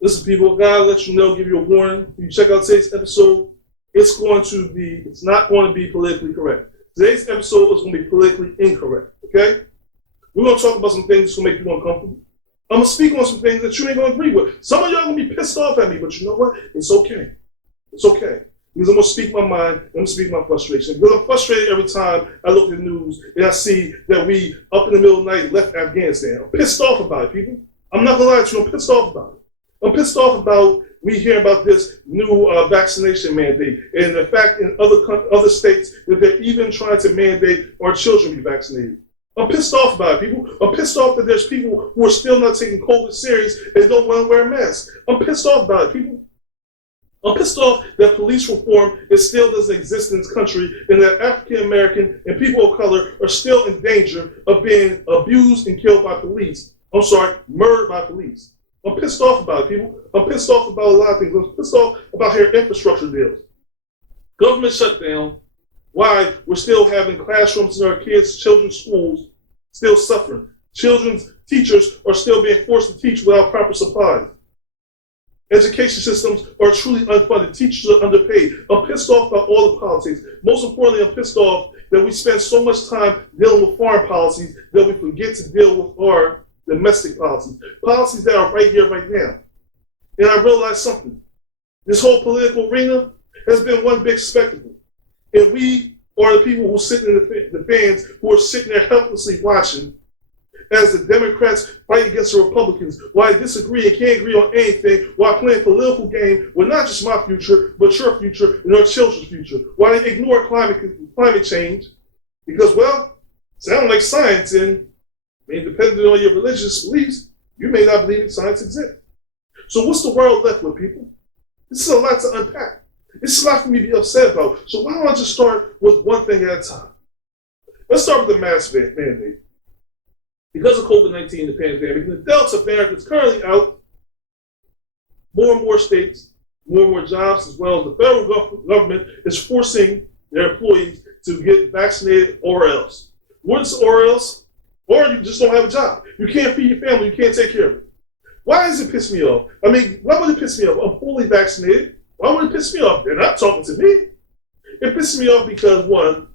Listen, people, God let you know, give you a warning. If you check out today's episode, it's not going to be politically correct. Today's episode is going to be politically incorrect, okay? We're going to talk about some things that's going to make you uncomfortable. I'm going to speak on some things that you ain't going to agree with. Some of y'all going to be pissed off at me, but you know what? It's okay. It's okay. Because I'm going to speak my mind, I'm going to speak my frustration. Because I'm frustrated every time I look at the news and I see that we, up in the middle of the night, left Afghanistan. I'm pissed off about it, people. I'm not going to lie to you, I'm pissed off about it. I'm pissed off about we hear about this new vaccination mandate, and the fact in other states that they're even trying to mandate our children be vaccinated. I'm pissed off about it, people. I'm pissed off that there's people who are still not taking COVID serious and don't want to wear a mask. I'm pissed off about it, people. I'm pissed off that police reform still doesn't exist in this country, and that African American and people of color are still in danger of being abused and killed by police. Murdered by police. I'm pissed off about it, people. I'm pissed off about a lot of things. I'm pissed off about hearing infrastructure deals. Government shutdown. Why we're still having classrooms in our children's schools, still suffering. Children's teachers are still being forced to teach without proper supplies. Education systems are truly unfunded. Teachers are underpaid. I'm pissed off about all the politics. Most importantly, I'm pissed off that we spend so much time dealing with foreign policies that we forget to deal with our domestic policies that are right here, right now. And I realized something. This whole political arena has been one big spectacle. And we are the people who sit in the fans who are sitting there helplessly watching as the Democrats fight against the Republicans, while they disagree and can't agree on anything, while playing political game with not just my future, but your future and our children's future, while they ignore climate change, because, well, sound like science, and depending on your religious beliefs, you may not believe that science exists. So what's the world left with, people? This is a lot to unpack. This is a lot for me to be upset about. So why don't I just start with one thing at a time? Let's start with the mask mandate. Because of COVID-19, the pandemic, the Delta variant is currently out. More and more states, more and more jobs, as well as the federal government is forcing their employees to get vaccinated or else. What's or else? Or you just don't have a job. You can't feed your family. You can't take care of it. Why does it piss me off? Why would it piss me off? I'm fully vaccinated. Why would it piss me off? They're not talking to me. It pisses me off because, one,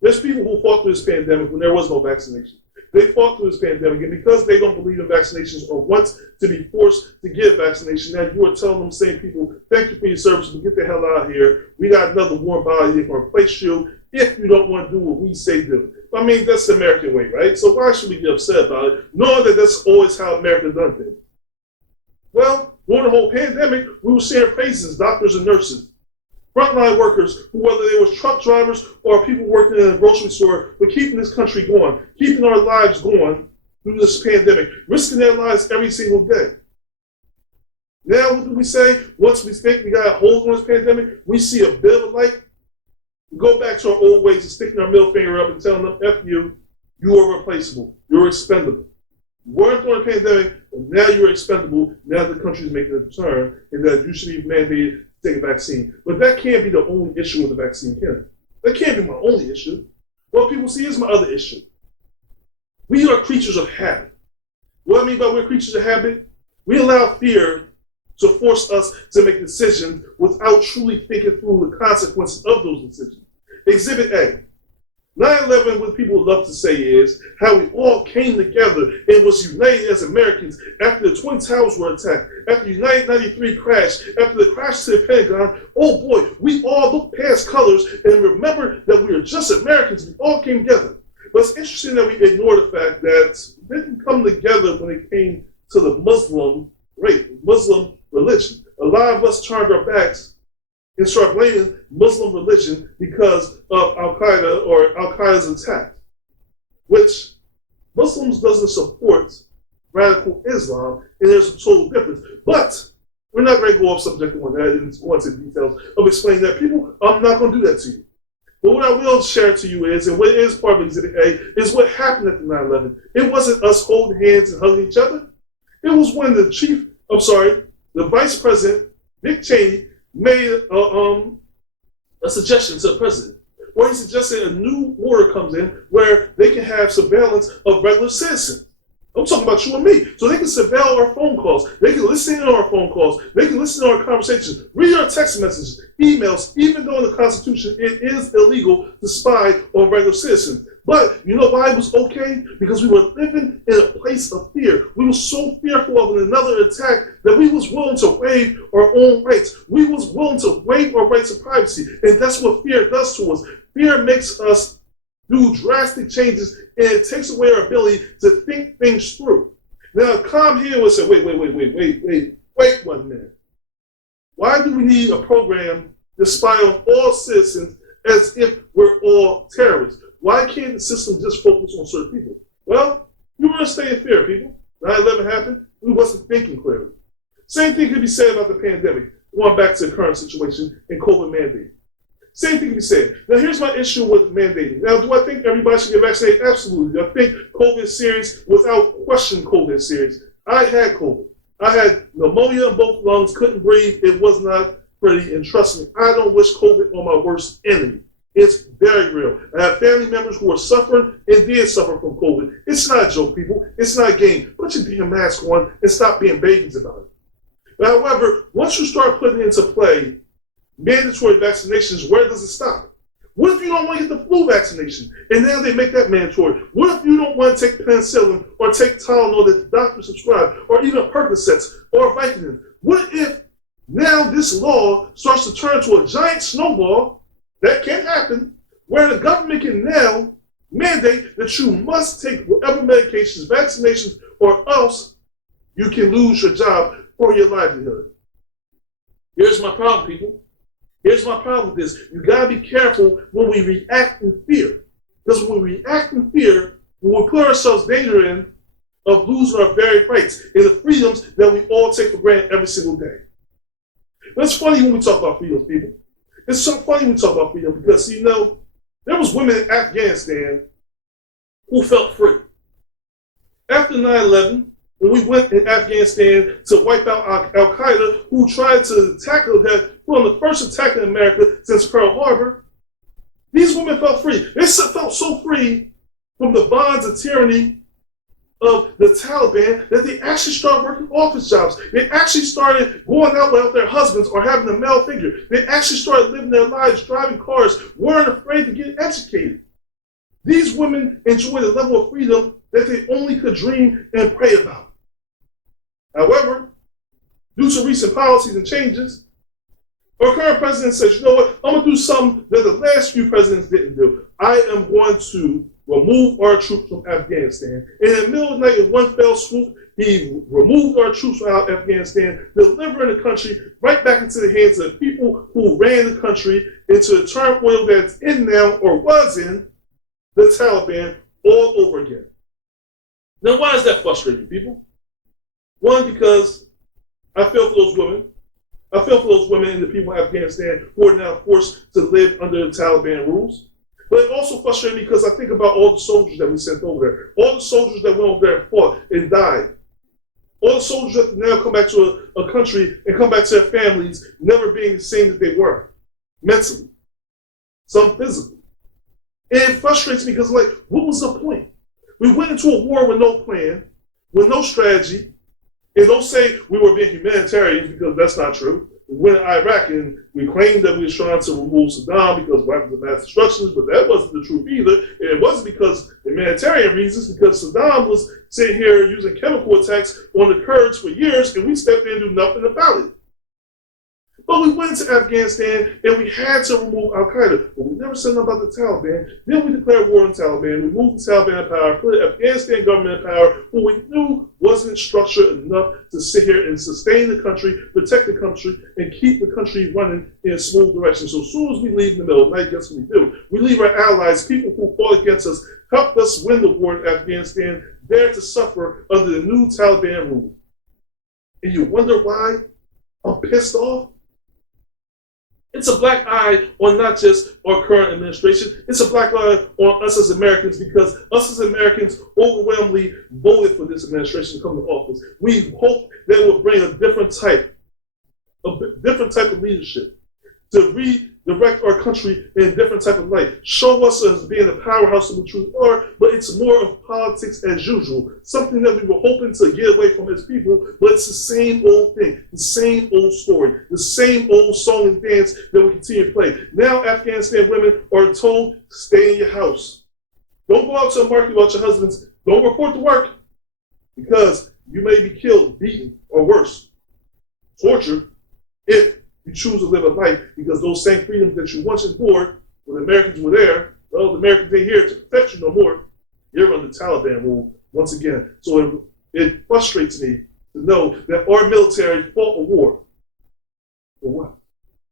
there's people who fought through this pandemic when there was no vaccination. They fought through this pandemic, and because they don't believe in vaccinations or want to be forced to get a vaccination, now you are telling them, same people, thank you for your service, but get the hell out of here. We got another warm body that can replace you if you don't want to do what we say do. That's the American way, right? So why should we get upset about it, knowing that that's always how America done things? Well, during the whole pandemic, we were seeing faces, doctors and nurses, frontline workers, who, whether they were truck drivers or people working in a grocery store, were keeping this country going, keeping our lives going through this pandemic, risking their lives every single day. Now, what do we say? Once we think we got a hold on this pandemic, we see a bit of a light. We go back to our old ways of sticking our middle finger up and telling them, F you, you are replaceable, you're expendable. You weren't during the pandemic, and now you're expendable, now the country is making a turn, and that you should be mandated to take a vaccine. But that can't be the only issue with the vaccine, can it? That can't be my only issue. What people see is my other issue. We are creatures of habit. What I mean by we're creatures of habit, we allow fear to force us to make decisions without truly thinking through the consequences of those decisions. Exhibit A. 9/11, what people love to say is how we all came together and was united as Americans after the Twin Towers were attacked, after the United 93 crash, after the crash to the Pentagon. Oh boy, we all look past colors and remember that we are just Americans. We all came together. But it's interesting that we ignore the fact that we didn't come together when it came to the Muslim religion. A lot of us turned our backs and start blaming Muslim religion because of Al-Qaeda or Al-Qaeda's attack, which Muslims doesn't support radical Islam, and there's a total difference. But we're not going to go off subject on that and go into details of explaining that. People, I'm not going to do that to you. But what I will share to you is, and what is part of Exhibit A, is what happened at the 9/11. It wasn't us holding hands and hugging each other. It was when the Vice President, Dick Cheney, made a suggestion to the president, where he suggested a new order comes in where they can have surveillance of regular citizens. I'm talking about you and me. So they can surveil our phone calls. They can listen in on our phone calls. They can listen to our conversations, read our text messages, emails, even though in the Constitution it is illegal to spy on regular citizens. But you know why it was okay? Because we were living in a place of fear. We were so fearful of another attack that we was willing to waive our own rights. We was willing to waive our rights of privacy. And that's what fear does to us. Fear makes us do drastic changes, and it takes away our ability to think things through. Now, come here and say, wait 1 minute. Why do we need a program to spy on all citizens as if we're all terrorists? Why can't the system just focus on certain people? Well, you want to stay in fear, people. 9/11 happened, we wasn't thinking clearly. Same thing could be said about the pandemic, going back to the current situation and COVID mandate. Same thing can be said. Now, here's my issue with mandating. Now, do I think everybody should get vaccinated? Absolutely. I think COVID is serious. Without question, COVID is serious. I had COVID. I had pneumonia in both lungs, couldn't breathe. It was not pretty. And trust me, I don't wish COVID on my worst enemy. It's very real. I have family members who are suffering and did suffer from COVID. It's not a joke, people. It's not a game. Put your damn mask on and stop being babies about it. But however, once you start putting into play mandatory vaccinations, where does it stop? What if you don't want to get the flu vaccination? And now they make that mandatory. What if you don't want to take penicillin or take Tylenol that the doctor prescribed, or even Percocets or Vicodin? What if now this law starts to turn to a giant snowball? That can happen, where the government can now mandate that you must take whatever medications, vaccinations, or else you can lose your job or your livelihood. Here's my problem, people. Here's my problem with this. You gotta be careful when we react in fear. Because when we react in fear, we will put ourselves in danger in of losing our very rights and the freedoms that we all take for granted every single day. It's funny when we talk about freedoms, people. It's so funny when we talk about freedom because, you know, there was women in Afghanistan who felt free. After 9/11, when we went in Afghanistan to wipe out Al-Qaeda, who tried to tackle that, on the first attack in America since Pearl Harbor, these women felt free. They felt so free from the bonds of tyranny of the Taliban that they actually started working office jobs. They actually started going out without their husbands or having a male figure. They actually started living their lives, driving cars, weren't afraid to get educated. These women enjoyed a level of freedom that they only could dream and pray about. However, due to recent policies and changes, our current president says, you know what, I'm going to do something that the last few presidents didn't do. I am going to remove our troops from Afghanistan. And in the middle of the night, in one fell swoop, he removed our troops from Afghanistan, delivering the country right back into the hands of the people who ran the country into the turmoil that's in now or was in the Taliban all over again. Now, why is that frustrating, people? One, because I feel for those women. I feel for those women and the people in Afghanistan who are now forced to live under the Taliban rules. But it also frustrates me because I think about all the soldiers that we sent over there. All the soldiers that went over there and fought and died. All the soldiers that now come back to a country and come back to their families never being the same that they were. Mentally. Some physically. And it frustrates me because, like, what was the point? We went into a war with no plan, with no strategy. And don't say we were being humanitarians because that's not true. We went to Iraq and we claimed that we were trying to remove Saddam because weapons of mass destruction, but that wasn't the truth either. And it wasn't because of humanitarian reasons, because Saddam was sitting here using chemical attacks on the Kurds for years and we stepped in and do nothing about it. But we went to Afghanistan and we had to remove Al-Qaeda, but we never said nothing about the Taliban. Then we declared war on the Taliban, we moved the Taliban in power, put the Afghanistan government in power, who we knew wasn't structured enough to sit here and sustain the country, protect the country, and keep the country running in a smooth direction. So as soon as we leave in the middle of the night, guess what we do? We leave our allies, people who fought against us, helped us win the war in Afghanistan, there to suffer under the new Taliban rule. And you wonder why I'm pissed off? It's a black eye on not just our current administration, it's a black eye on us as Americans because us as Americans overwhelmingly voted for this administration to come to office. We hope that it will bring a different type of leadership to redirect our country in a different type of light. Show us as being the powerhouse of the truth are, but it's more of politics as usual. Something that we were hoping to get away from as people, but it's the same old thing, the same old story, the same old song and dance that we continue to play. Now Afghanistan women are told, stay in your house. Don't go out to the market without your husbands. Don't report to work because you may be killed, beaten, or worse, tortured if you choose to live a life, because those same freedoms that you once endured when the Americans were there, well, the Americans ain't here to protect you no more. You're under Taliban rule once again. So it frustrates me to know that our military fought a war. For what?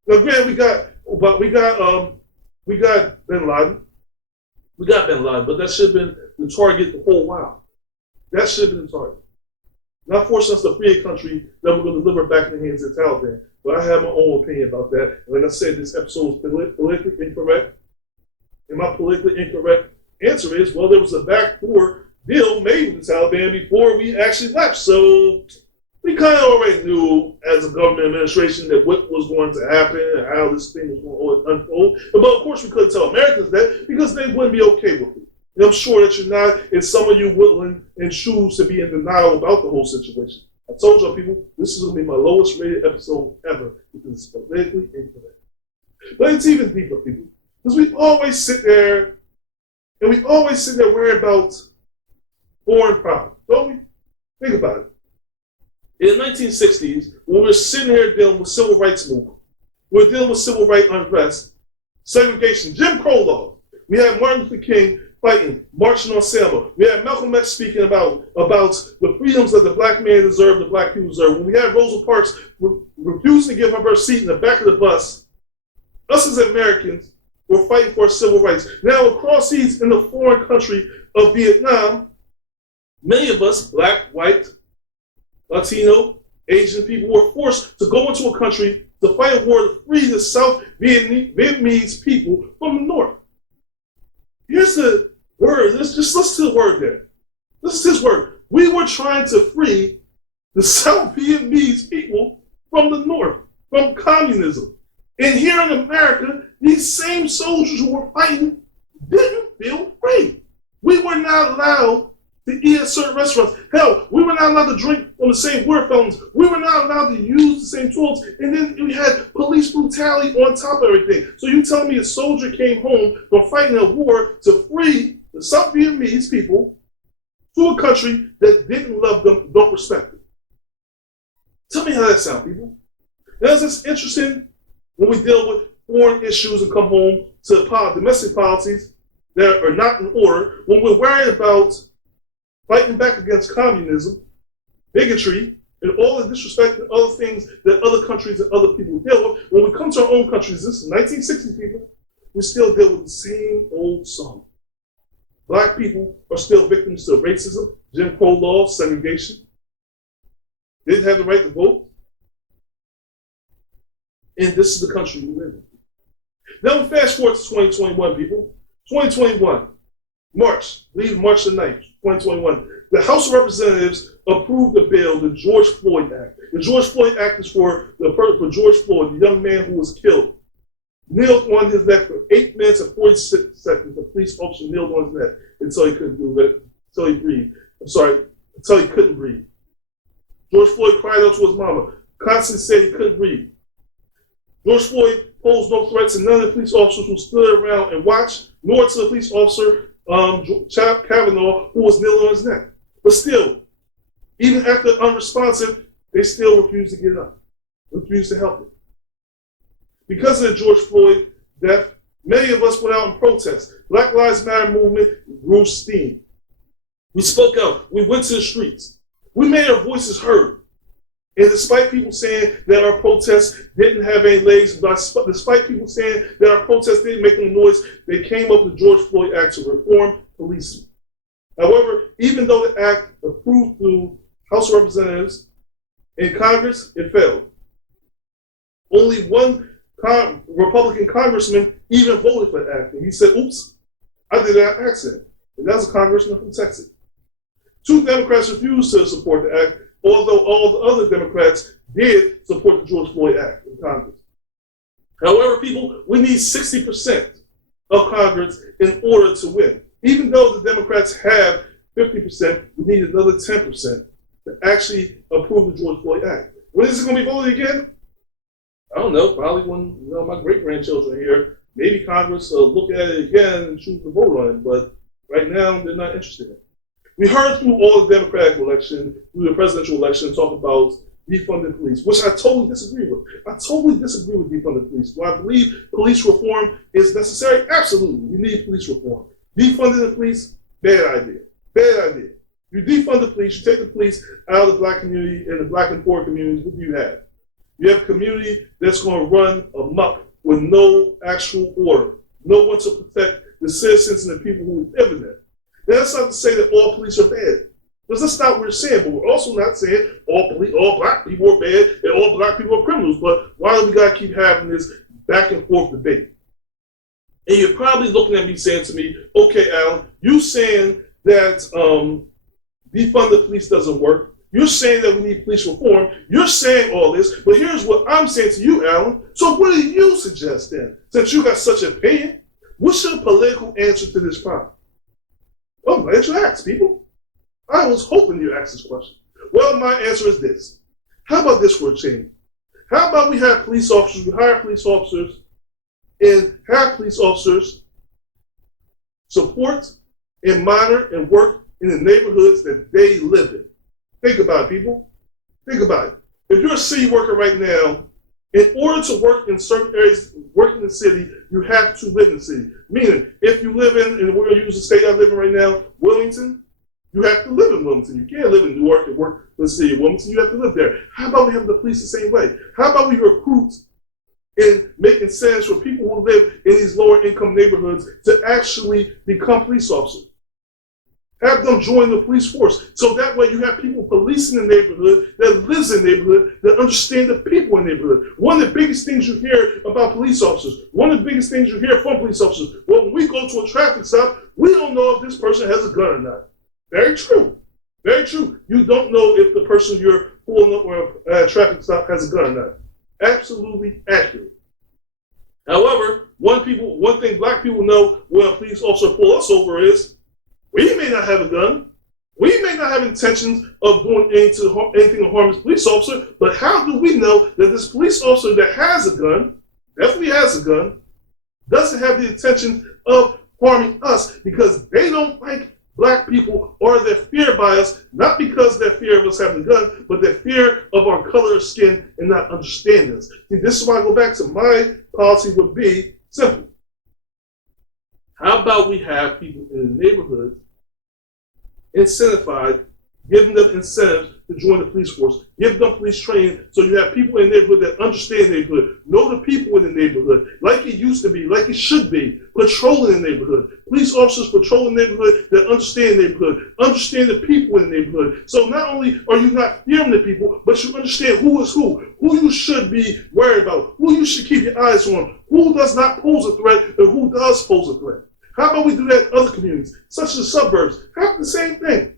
Now, granted, we got Bin Laden. We got Bin Laden, but that should have been the target the whole while. That should have been the target. Not forcing us to free a country that we're going to deliver back in the hands of the Taliban. But I have my own opinion about that. And like I said, this episode is politically incorrect. And my politically incorrect answer is, well, there was a backdoor deal made with the Taliban before we actually left. So we kind of already knew as a government administration that what was going to happen and how this thing was going to unfold. But of course we couldn't tell Americans that because they wouldn't be okay with it. And I'm sure that you're not, and some of you willing and choose to be in denial about the whole situation. I told y'all people, this is going to be my lowest rated episode ever because it's politically incorrect. But it's even deeper, people. Because we always sit there worrying about foreign problems, don't we? Think about it. In the 1960s, when we were sitting here dealing with civil rights movement, we were dealing with civil rights unrest, segregation, Jim Crow law. We had Martin Luther King fighting, marching on Selma. We had Malcolm X speaking about the freedoms that the black man deserved, the black people deserve. When we had Rosa Parks refusing to give up her seat in the back of the bus, us as Americans were fighting for civil rights. Now across seas in the foreign country of Vietnam, many of us, black, white, Latino, Asian people, were forced to go into a country to fight a war to free the South Vietnamese people from the North. Here's the word. Let's just listen to the word there. This is his word. We were trying to free the South Vietnamese people from the North, from communism. And here in America, these same soldiers who were fighting didn't feel free. We were not allowed to eat at certain restaurants. Hell, we were not allowed to drink from the same water fountains. We were not allowed to use the same tools. And then we had police brutality on top of everything. So you tell me a soldier came home from fighting a war to free the South Vietnamese people to a country that didn't love them, don't respect them. Tell me how that sounds, people. Now, it's interesting when we deal with foreign issues and come home to domestic policies that are not in order, when we're worried about fighting back against communism, bigotry, and all the disrespect and other things that other countries and other people deal with. When we come to our own countries, this is 1960 people, we still deal with the same old song. Black people are still victims to racism, Jim Crow law, segregation. They didn't have the right to vote. And this is the country we live in. Now we fast forward to 2021, people. 2021, March the 9th, 2021. The House of Representatives approved the bill, the George Floyd Act. The George Floyd Act is for George Floyd, the young man who was killed. Kneeled on his neck for 8 minutes and 46 seconds. The police officer kneeled on his neck until he couldn't do it, until he breathed. Until he couldn't breathe. George Floyd cried out to his mama, constantly said he couldn't breathe. George Floyd posed no threats to none of the police officers who stood around and watched, nor to the police officer, Kavanaugh, who was kneeling on his neck. But still, even after unresponsive, they still refused to get up, refused to help him. Because of the George Floyd death, many of us went out and protest. Black Lives Matter movement grew steam. We spoke out. We went to the streets. We made our voices heard. And despite people saying that our protests didn't have any legs, despite people saying that our protests didn't make any noise, they came up with the George Floyd Act to reform policing. However, even though the act approved through House of Representatives in Congress, it failed. Only one Republican congressman even voted for the act. And he said, oops, I did that accident. And that's a congressman from Texas. 2 Democrats refused to support the act, although all the other Democrats did support the George Floyd Act in Congress. However, people, we need 60% of Congress in order to win. Even though the Democrats have 50%, we need another 10% to actually approve the George Floyd Act. When is it going to be voted again? I don't know. Probably when my great-grandchildren are here. Maybe Congress will look at it again and choose to vote on it. But right now, they're not interested in it. We heard through all the Democratic election, through the presidential election, talk about defunding police, which I totally disagree with. I totally disagree with defunding police. Do I believe police reform is necessary? Absolutely. We need police reform. Defunding the police, bad idea. Bad idea. You defund the police, you take the police out of the black community and the black and poor communities, what do you have? You have a community that's going to run amok with no actual order, no one to protect the citizens and the people who live in there. Now, that's not to say that all police are bad, because that's not what we're saying, but we're also not saying all black people are bad and all black people are criminals. But why do we got to keep having this back and forth debate? And you're probably looking at me saying to me, okay, Alan, you saying that defund the police doesn't work. You're saying that we need police reform. You're saying all this, but here's what I'm saying to you, Alan. So what do you suggest then? Since you got such an opinion, what's your political answer to this problem? Oh, I'm glad you asked, people. I was hoping you'd ask this question. Well, my answer is this. How about this for a change? How about we have police officers, we hire police officers, and have police officers support and monitor and work in the neighborhoods that they live in. Think about it, people. Think about it. If you're a city worker right now, in order to work in certain areas, work in the city, you have to live in the city. Meaning, if you live in, and we're going to use the state I live in right now, Wilmington, you have to live in Wilmington. You can't live in Newark and work in the city of Wilmington. You have to live there. How about we have the police the same way? How about we recruit and make incentives for people who live in these lower income neighborhoods to actually become police officers? Have them join the police force. So that way you have people policing the neighborhood that lives in the neighborhood, that understand the people in the neighborhood. One of the biggest things you hear about police officers, one of the biggest things you hear from police officers, well, when we go to a traffic stop, we don't know if this person has a gun or not. Very true. Very true. You don't know if the person you're pulling up or a traffic stop has a gun or not. Absolutely accurate. However, one thing black people know when a police officer pulls us over is, we may not have a gun. We may not have intentions of doing anything to harm this police officer, but how do we know that this police officer that has a gun, definitely has a gun, doesn't have the intention of harming us because they don't like black people or they're feared by us, not because they're fear of us having a gun, but they're fear of our color of skin and not understanding us. See, this is why I go back to my policy would be simple. How about we have people in the neighborhood incentivized, giving them incentives to join the police force, give them police training so you have people in the neighborhood that understand the neighborhood, know the people in the neighborhood, like it used to be, like it should be, patrolling the neighborhood. Police officers patrolling the neighborhood that understand the neighborhood, understand the people in the neighborhood. So not only are you not fearing the people, but you understand who is who you should be worried about, who you should keep your eyes on, who does not pose a threat and who does pose a threat. How about we do that in other communities, such as the suburbs? Have the same thing.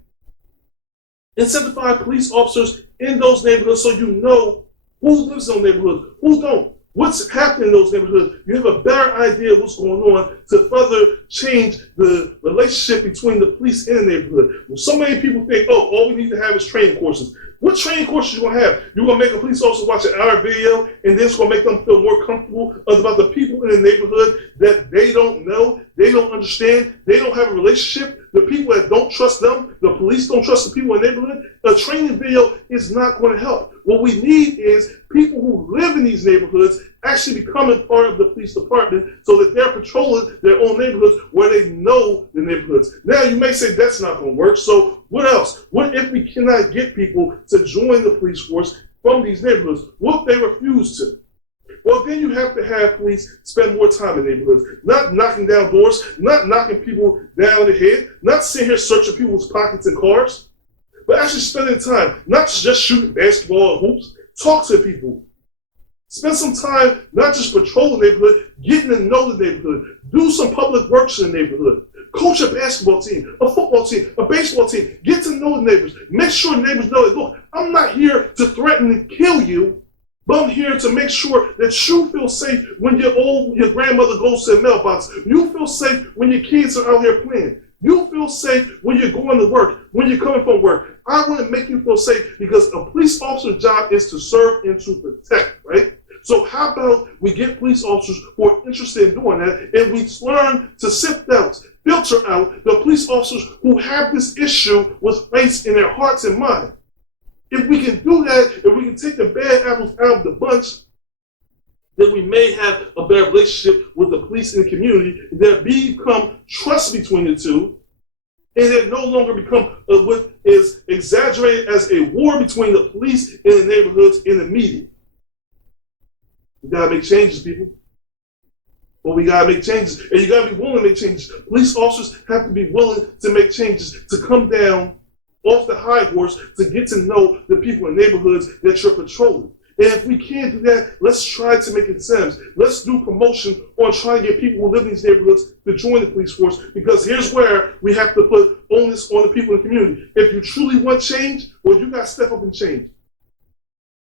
Incentivize police officers in those neighborhoods so you know who lives in those neighborhoods, who don't. What's happening in those neighborhoods? You have a better idea of what's going on to further change the relationship between the police and the neighborhood. Well, so many people think, oh, all we need to have is training courses. What training courses you going to have? You're going to make a police officer watch an hour video and then it's going to make them feel more comfortable about the people in the neighborhood that they don't know, they don't understand, they don't have a relationship, the people that don't trust them, the police don't trust the people in the neighborhood. A training video is not going to help. What we need is people who live in these neighborhoods actually becoming part of the police department so that they're patrolling their own neighborhoods where they know the neighborhoods. Now, you may say that's not going to work, so what else? What if we cannot get people to join the police force from these neighborhoods? What if they refuse to? Well, then you have to have police spend more time in neighborhoods, not knocking down doors, not knocking people down the head, not sitting here searching people's pockets and cars, but actually spending time, not just shooting basketball and hoops. Talk to people. Spend some time not just patrolling the neighborhood, getting to know the neighborhood. Do some public works in the neighborhood. Coach a basketball team, a football team, a baseball team. Get to know the neighbors. Make sure the neighbors know that, look, I'm not here to threaten and kill you. But I'm here to make sure that you feel safe when your grandmother goes to the mailbox. You feel safe when your kids are out here playing. You feel safe when you're going to work, when you're coming from work. I want to make you feel safe because a police officer's job is to serve and to protect, right? So how about we get police officers who are interested in doing that, and we learn to sift out, filter out the police officers who have this issue with race in their hearts and minds. If we can do that, if we can take the bad apples out of the bunch, then we may have a better relationship with the police and the community. There become trust between the two, and it no longer become what is exaggerated as a war between the police and the neighborhoods and the media. We gotta make changes, people. But we gotta make changes, and you gotta be willing to make changes. Police officers have to be willing to make changes, to come down off the high horse, to get to know the people in neighborhoods that you're patrolling. And if we can't do that, let's try to make incentives. Let's do promotion on trying to get people who live in these neighborhoods to join the police force, because here's where we have to put onus on the people in the community. If you truly want change, well, you gotta step up and change.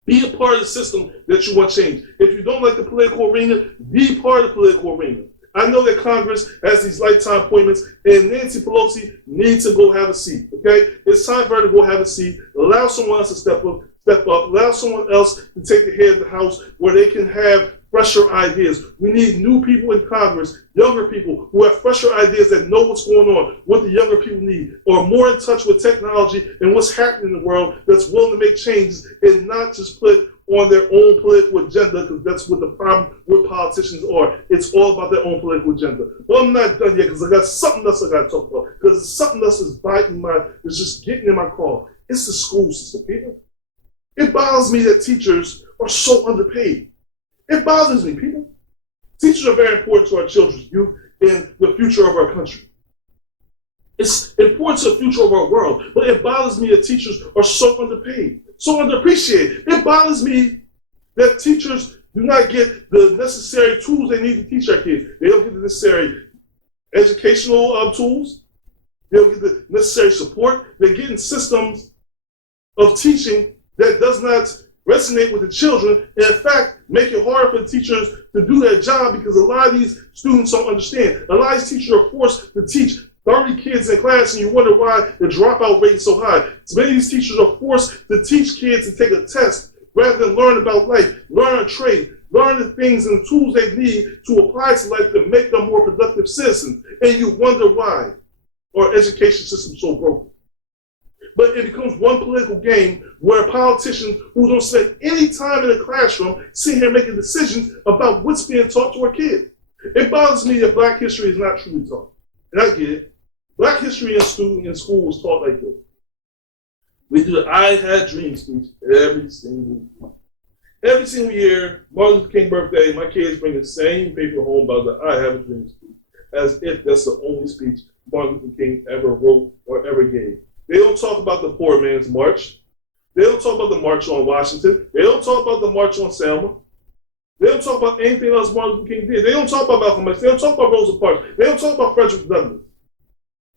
Be a part of the system that you want change. If you don't like the political arena, be part of the political arena. I know that Congress has these lifetime appointments, and Nancy Pelosi needs to go have a seat, okay? It's time for her to go have a seat. Allow someone else to step up, allow someone else to take the head of the House where they can have fresher ideas. We need new people in Congress, younger people who have fresher ideas that know what's going on, what the younger people need, or more in touch with technology and what's happening in the world, that's willing to make changes and not just put on their own political agenda, because that's what the problem with politicians are. It's all about their own political agenda. Well, I'm not done yet because I got something else I got to talk about, because something else is is just getting in my car. It's the school system, people. It bothers me that teachers are so underpaid. It bothers me, people. Teachers are very important to our children's youth and the future of our country. It's important to the future of our world, but it bothers me that teachers are so underpaid, so underappreciated. It bothers me that teachers do not get the necessary tools they need to teach our kids. They don't get the necessary educational tools. They don't get the necessary support. They're getting systems of teaching that does not resonate with the children, and in fact, make it harder for the teachers to do their job, because a lot of these students don't understand. A lot of these teachers are forced to teach 30 kids in class, and you wonder why the dropout rate is so high. So many of these teachers are forced to teach kids to take a test rather than learn about life, learn a trade, learn the things and the tools they need to apply to life to make them more productive citizens. And you wonder why our education system is so broken. But it becomes one political game where politicians who don't spend any time in the classroom sit here making decisions about what's being taught to our kids. It bothers me that Black history is not truly taught. And I get it. Black history in school was taught like this. We do the I Had Dreams speech every single month. Every single year, Martin Luther King birthday, my kids bring the same paper home about the I Have a Dream speech, as if that's the only speech Martin Luther King ever wrote or ever gave. They don't talk about the Poor Man's March. They don't talk about the March on Washington. They don't talk about the March on Selma. They don't talk about anything else Martin Luther King did. They don't talk about Malcolm X. They don't talk about Rosa Parks. They don't talk about Frederick Douglass.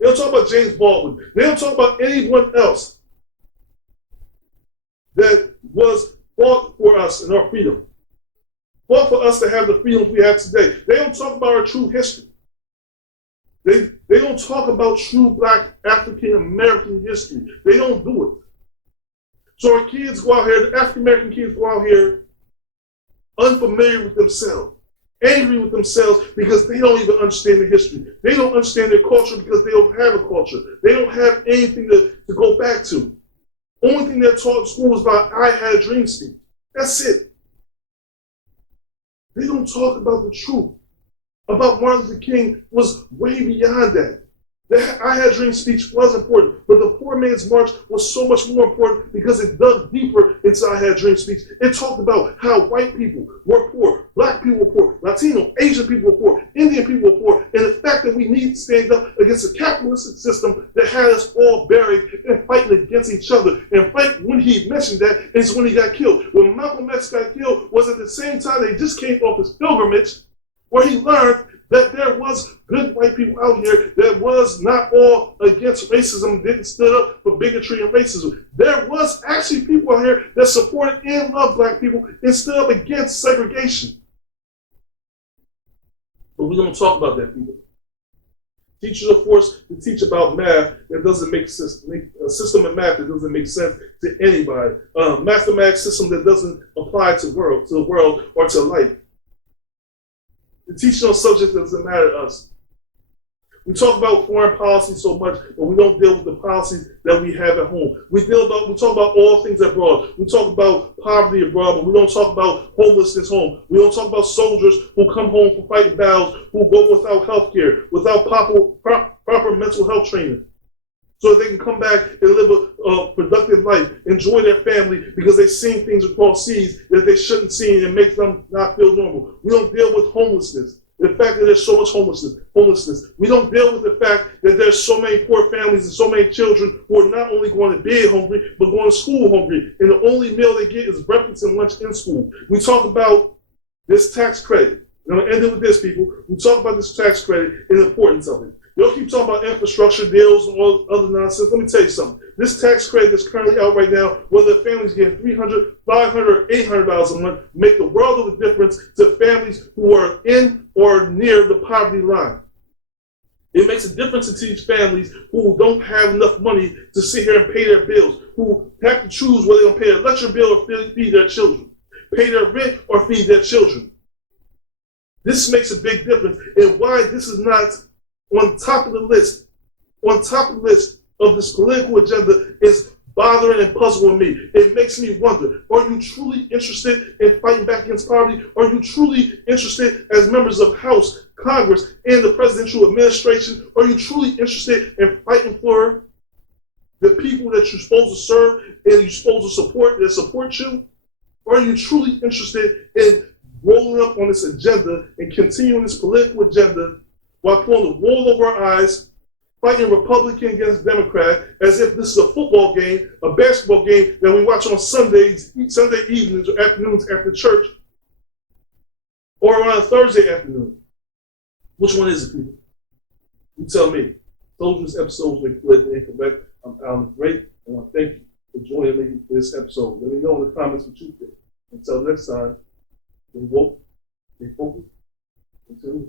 They don't talk about James Baldwin. They don't talk about anyone else that was fought for us in our freedom, fought for us to have the freedoms we have today. They don't talk about our true history. They don't talk about true Black African American history. They don't do it. So our kids go out here, the African American kids go out here unfamiliar with themselves, angry with themselves because they don't even understand their history. They don't understand their culture because they don't have a culture. They don't have anything to go back to. Only thing they're taught in school is about I Had a Dream speech. That's it. They don't talk about the truth. About Martin Luther King was way beyond that. The I Had a Dream speech was important, but the Poor Man's March was so much more important because it dug deeper into I Had a Dream speech. It talked about how white people were poor, Black people were poor, Latino, Asian people were poor, Indian people were poor, and the fact that we need to stand up against a capitalistic system that had us all buried and fighting against each other. And right when he mentioned that is when he got killed. When Malcolm X got killed was at the same time they just came off his pilgrimage where he learned that there was good white people out here that was not all against racism, didn't stood up for bigotry and racism. There was actually people out here that supported and loved black people and stood up against segregation. But we don't talk about that, people. Teachers are forced to teach about math that doesn't make sense, a system of math that doesn't make sense to anybody, a mathematics system that doesn't apply to the world or to life. The teaching on subjects doesn't matter to us. We talk about foreign policy so much, but we don't deal with the policies that we have at home. We talk about all things abroad. We talk about poverty abroad, but we don't talk about homelessness home. We don't talk about soldiers who come home from fighting battles, who go without health care, without proper mental health training, so that they can come back and live a productive life, enjoy their family, because they've seen things across seas that they shouldn't see, and it makes them not feel normal. We don't deal with homelessness. The fact that there's so much homelessness. We don't deal with the fact that there's so many poor families and so many children who are not only going to bed hungry, but going to school hungry. And the only meal they get is breakfast and lunch in school. We talk about this tax credit. And I'm going to end it with this, people. We talk about this tax credit and the importance of it. Y'all keep talking about infrastructure deals and all other nonsense. Let me tell you something. This tax credit that's currently out right now, whether a family's getting $300, $500, or $800 a month, make the world of a difference to families who are in or near the poverty line. It makes a difference to these families who don't have enough money to sit here and pay their bills, who have to choose whether they're going to pay their electric bill or feed their children, pay their rent or feed their children. This makes a big difference, and why this is not on top of the list of this political agenda is bothering and puzzling me. It makes me wonder, are you truly interested in fighting back against poverty? Are you truly interested as members of House, Congress, and the presidential administration? Are you truly interested in fighting for the people that you're supposed to serve and you're supposed to support that support you? Or are you truly interested in rolling up on this agenda and continuing this political agenda while pulling the wool over our eyes, fighting Republican against Democrat as if this is a football game, a basketball game that we watch on Sunday evenings or afternoons after church, or on a Thursday afternoon? Which one is it, people? You tell me. Told you this episode was politically incorrect. I'm Alan Great, and I want to thank you for joining me for this episode. Let me know in the comments what you think. Until next time, stay woke, stay focused, and